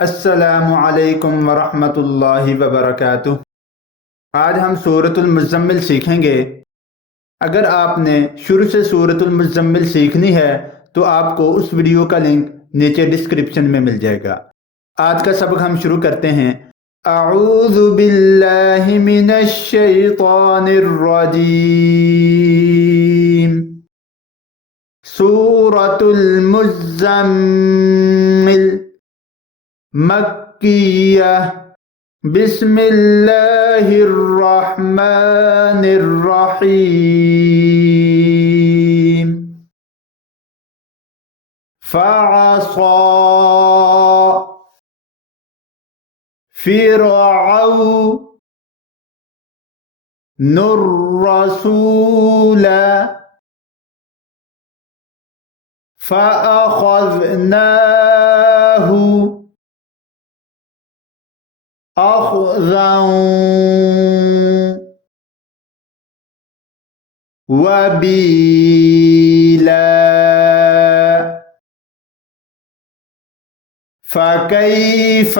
अस्सलामु अलैकुम वरहमतुल्लाहि वबरकातुह। आज हम सूरतुल मुज़्ज़म्मिल सीखेंगे। अगर आपने शुरू से सूरतुल मुज़्ज़म्मिल सीखनी है तो आपको उस वीडियो का लिंक नीचे डिस्क्रिप्शन में मिल जाएगा। आज का सबक हम शुरू करते हैं। अऊज़ु बिल्लाहि मिनश शैतानिर रजीम। सूरतुल मुज़्ज़म्मिल मक्किया। बिस्मिल्लाहिर्रहमानिर्रहीम। फ़असा फ़िरऔनुर्रसूला फ़अख़ज़नाहु अख़ज़न वबीला। फ़कैफ़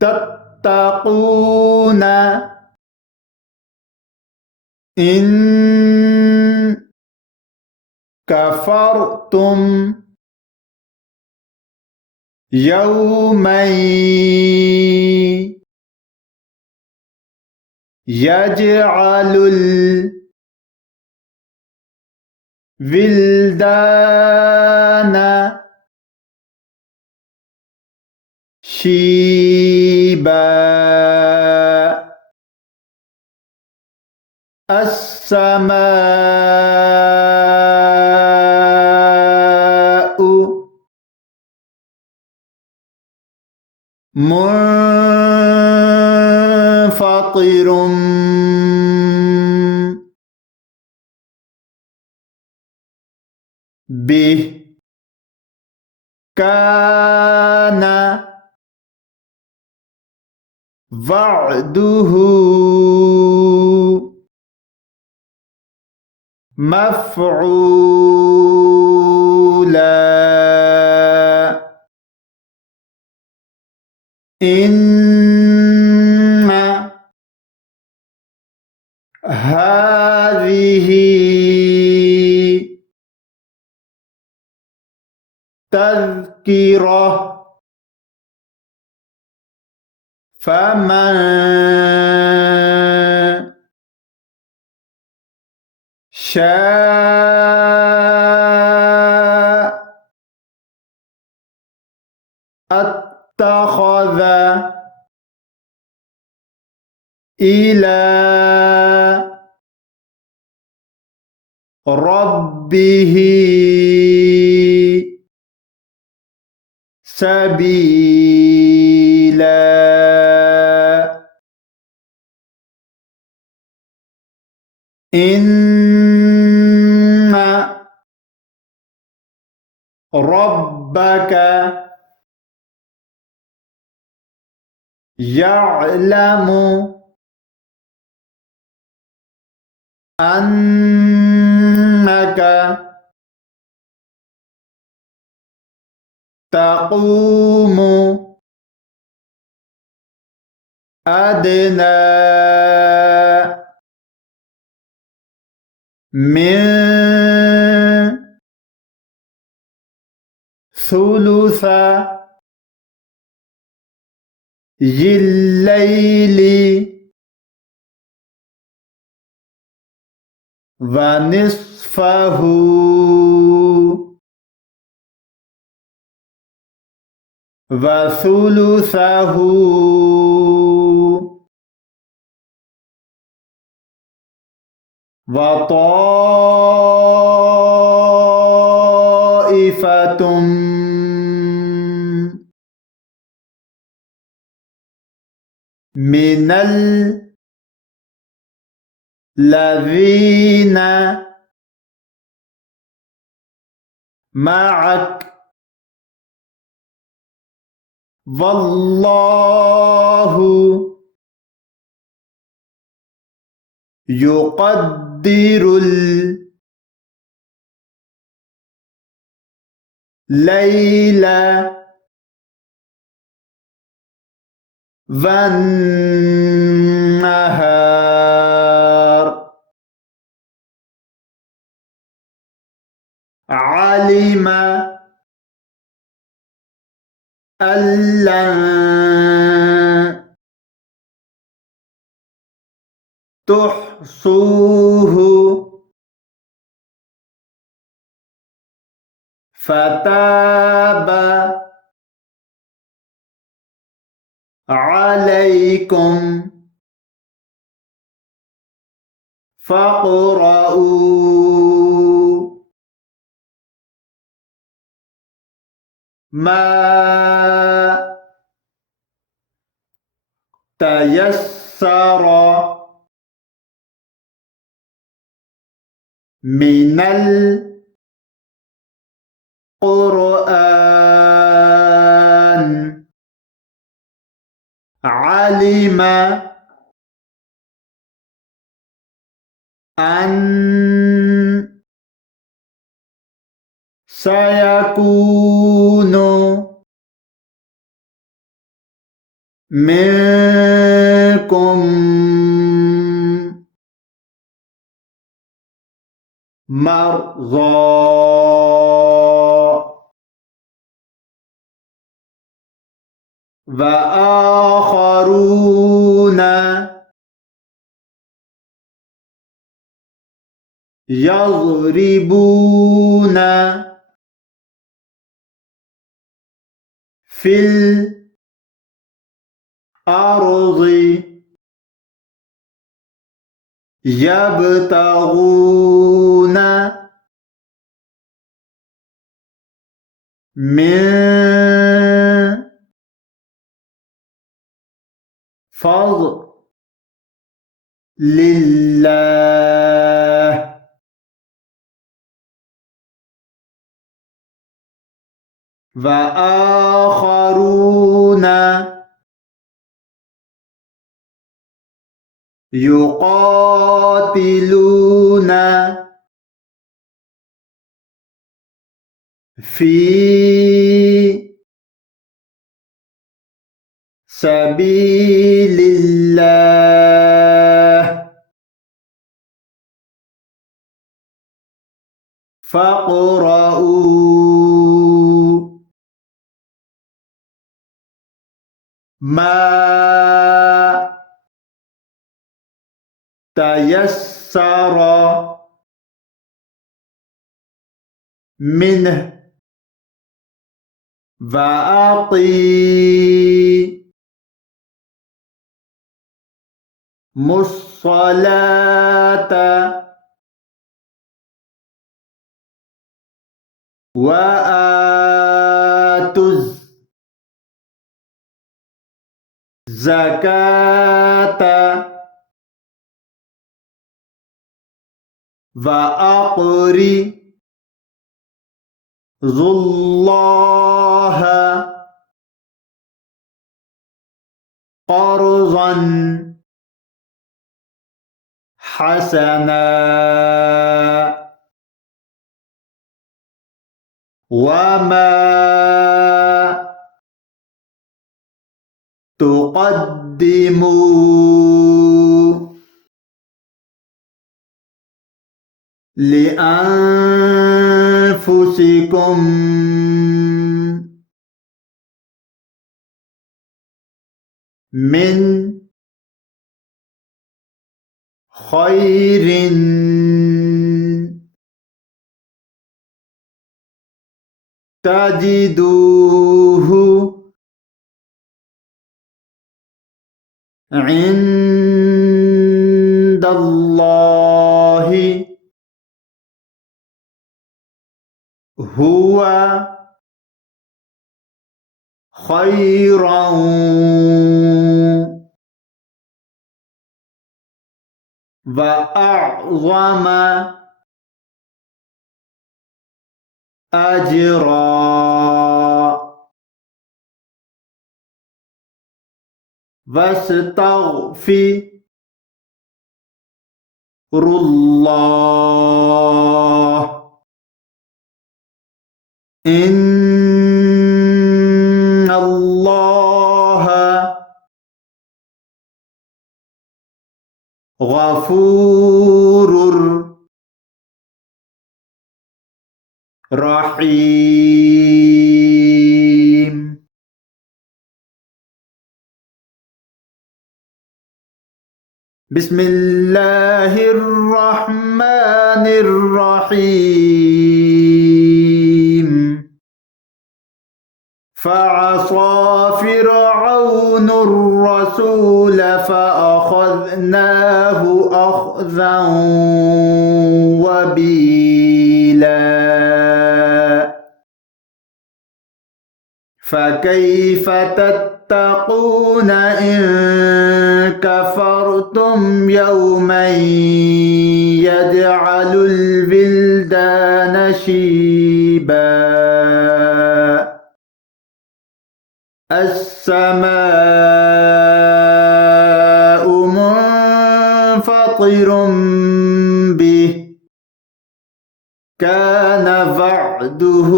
तत्तक़ून इन कफ़रतुम यौमन यजअलुल विल्दाना शीबा। अस्समाउ मुनफ़तिरुम बिह। काना वअदुहु मफ़ऊला। इन्ना हाज़िही तज़किरह फ़मन शाअ अत्तख़ज़ इला रब्बिही सबीला। इन्ना रब्बक यअलमु अन्नक तक़ूमु अदना मिन सुलुसैयिल-लैली व निस्फ़हु व सुलुसहु व ताइफ़तुम मिनल लज़ीना मअक वल्लाहु युक़द्दिरुल ليلا والنهار علم أن لن تحصوه فتاب عليكم فاقرؤوا ما تيسر من القرآن علم أن سيكون منكم مرضى وآخرون يضربون في الأرض يبتغون من فضل الله وآخرون يقاتلون في سبيل الله فاقرؤوا ما تيسر منه وأقيموا الصلاة وآتوا الزكاة وأقرضوا الله قرضا حسنا وما تقدموا لأنفسكم من خير تجدوه عند الله هو خيرا وأعظم أجرا واستغفروا الله غفور رحيم. بسم الله الرحمن الرحيم. فعصى فرعون الرسول فأخذناه أخذا وبيلا. فكيف تتقون إن كفرتم يوما يجعل الولدان شيبا. السماء منفطر به كان وعده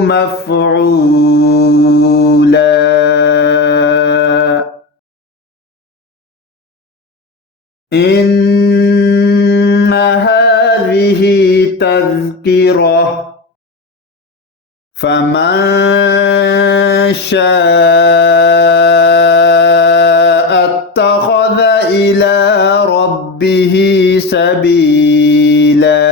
مفعولا. إن هذه تذكرة فمن شاء اتخذ إلى ربه سبيلا.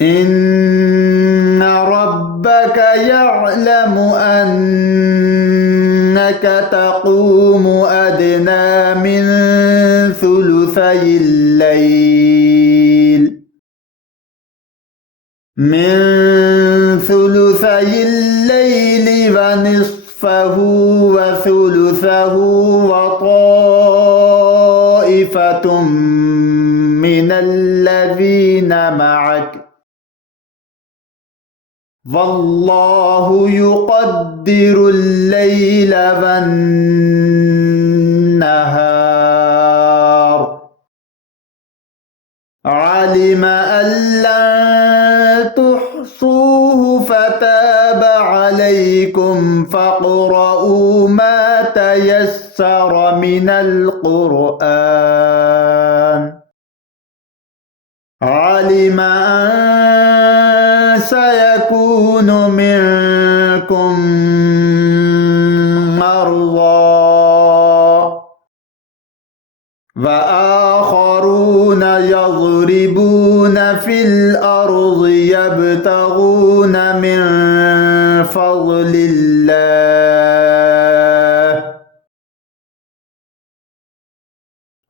إن ربك يعلم أنك تقوم أدنى من ثلثي الليل ونصفه وثلثه وطائفة من الذين معك والله يقدر الليل والنهار. علم أن لن تحصوه فتاب عليكم فاقرؤوا ما تيسر من القرآن. علم أن سيكون منكم مرضى وآخرون يضربون في الأرض يبتغون من فضل الله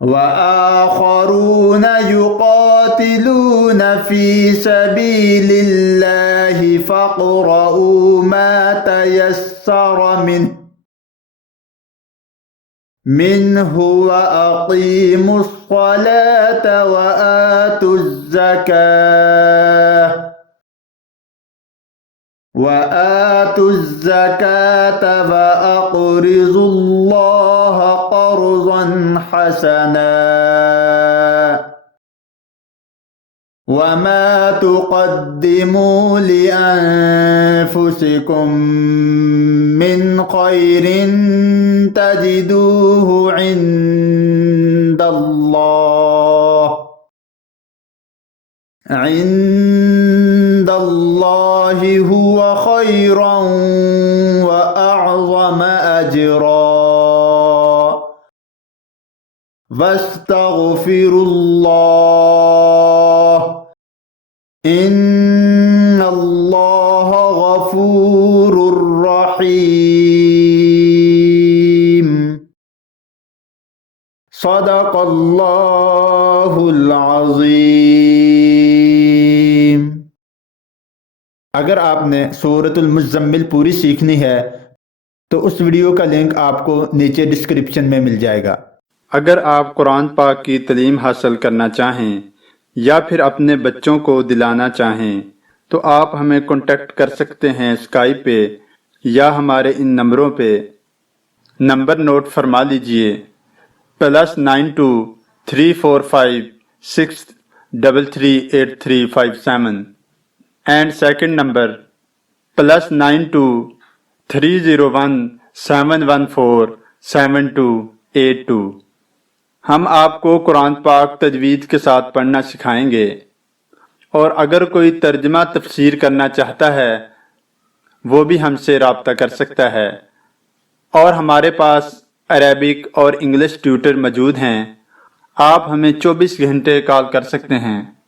وآخرون يقاتلون في سبيل الله فاقرؤوا ما تيسر منه وأقيموا الصلاة وآتوا الزكاة وأقرضوا الله قرضا حسنا. وما تقدموا لأنفسكم من خير تجدوه عند الله هو خيرا وأعظم أجرا. واستغفروا الله إن الله غفور رحيم. صدق الله العظीम। अगर आपने सूरतुल मुज़्ज़म्मिल पूरी सीखनी है तो उस वीडियो का लिंक आपको नीचे डिस्क्रिप्शन में मिल जाएगा। अगर आप कुरान पाक की तालीम हासिल करना चाहें या फिर अपने बच्चों को दिलाना चाहें तो आप हमें कांटेक्ट कर सकते हैं स्काइप पे या हमारे इन नंबरों पे। नंबर नोट फरमा लीजिए +923456338357 एंड सेकंड नंबर +9230171472 A2। हम आपको कुरान पाक तजवीद के साथ पढ़ना सिखाएंगे और अगर कोई तर्जमा तफसीर करना चाहता है वो भी हमसे रब्ता कर सकता है। और हमारे पास अरेबिक और इंग्लिश ट्यूटर मौजूद हैं। आप हमें 24 घंटे कॉल कर सकते हैं।